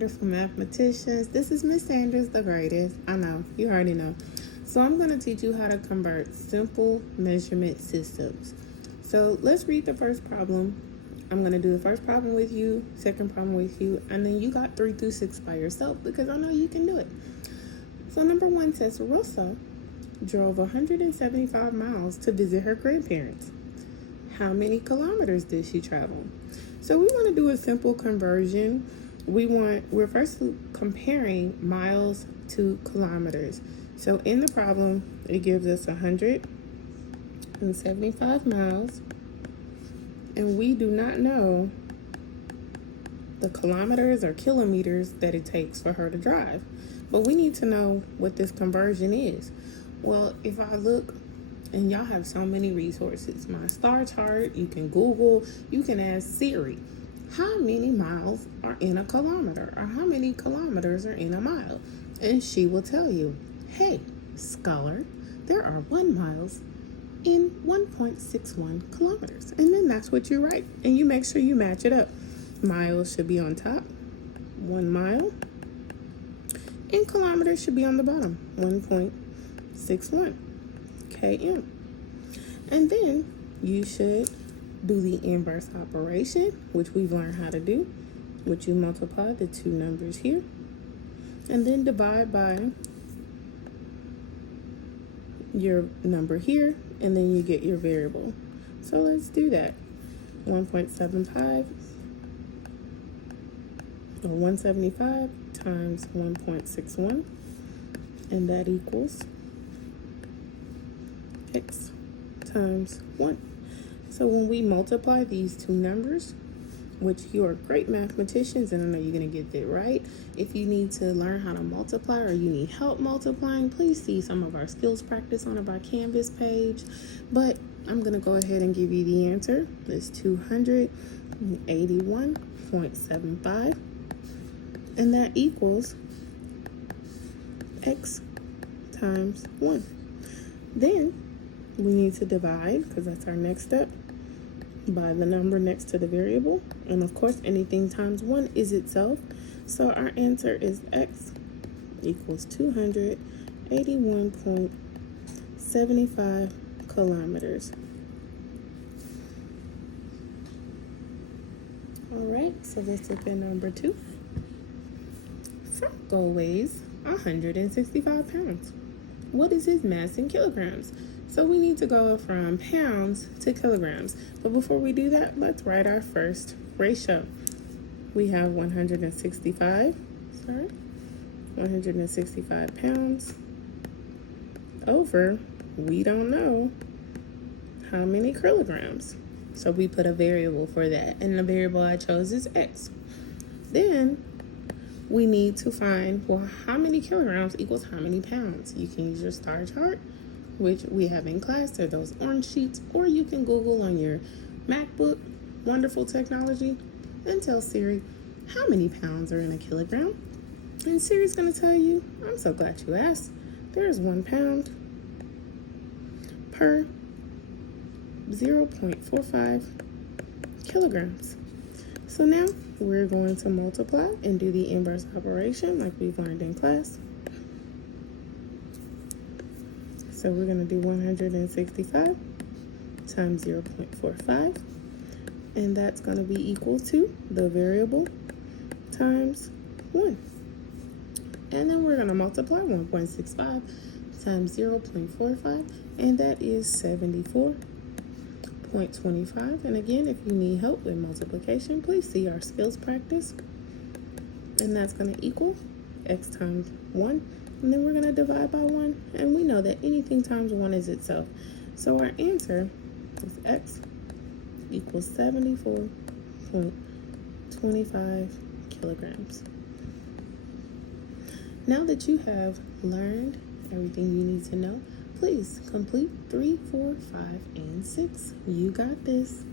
wonderful mathematicians. This is Miss Sanders, the greatest. I know, you already know. So I'm going to teach you how to convert simple measurement systems. So let's read the first problem. I'm going to do the first problem with you, second problem with you, and then you got 3 through 6 by yourself because I know you can do it. So number 1 says Rosa drove 175 miles to visit her grandparents. How many kilometers did she travel? So we want to do a simple conversion. We're first comparing miles to kilometers. So in the problem, it gives us 175 miles, and we do not know the kilometers or kilometers that it takes for her to drive. But we need to know what this conversion is. Well, if I look, and y'all have so many resources, my star chart, you can Google, you can ask Siri, how many miles are in a kilometer, or how many kilometers are in a mile? And she will tell you, hey, scholar, there are 1 miles in 1.61 kilometers. And then that's what you write, and you make sure you match it up. Miles should be on top, 1 mile, and kilometers should be on the bottom, 1.61 km. And then you should do the inverse operation, which we've learned how to do, which you multiply the 2 numbers here, and then divide by your number here, and then you get your variable. So let's do that. 1.75 or 175 times 1.61, and that equals x times 1. So when we multiply these 2 numbers, which you are great mathematicians and I know you're going to get that right. If you need to learn how to multiply or you need help multiplying, please see some of our skills practice on our Canvas page. But I'm going to go ahead and give you the answer. It's 281.75, and that equals x times 1. Then we need to divide, because that's our next step, by the number next to the variable. And of course, anything times 1 is itself. So our answer is x equals 281.75 kilometers. All right, so let's look at number 2. Franco weighs 165 pounds. What is his mass in kilograms? So we need to go from pounds to kilograms. But before we do that, let's write our first ratio. We have 165 pounds over, we don't know how many kilograms. So we put a variable for that, and the variable I chose is x. Then we need to find, well, how many kilograms equals how many pounds? You can use your star chart, which we have in class. They're those orange sheets, or you can Google on your MacBook, wonderful technology, and tell Siri how many pounds are in a kilogram. And Siri's going to tell you, I'm so glad you asked, there's 1 pound per 0.45 kilograms. So now we're going to multiply and do the inverse operation like we've learned in class. So we're going to do 165 times 0.45, and that's going to be equal to the variable times 1. And then we're going to multiply 1.65 times 0.45, and that is 74.25. And again, if you need help with multiplication, please see our skills practice. And that's going to equal x times 1. And then we're going to divide by 1. And we know that anything times 1 is itself. So our answer is x equals 74.25 kilograms. Now that you have learned everything you need to know, please complete 3, 4, 5, and 6. You got this.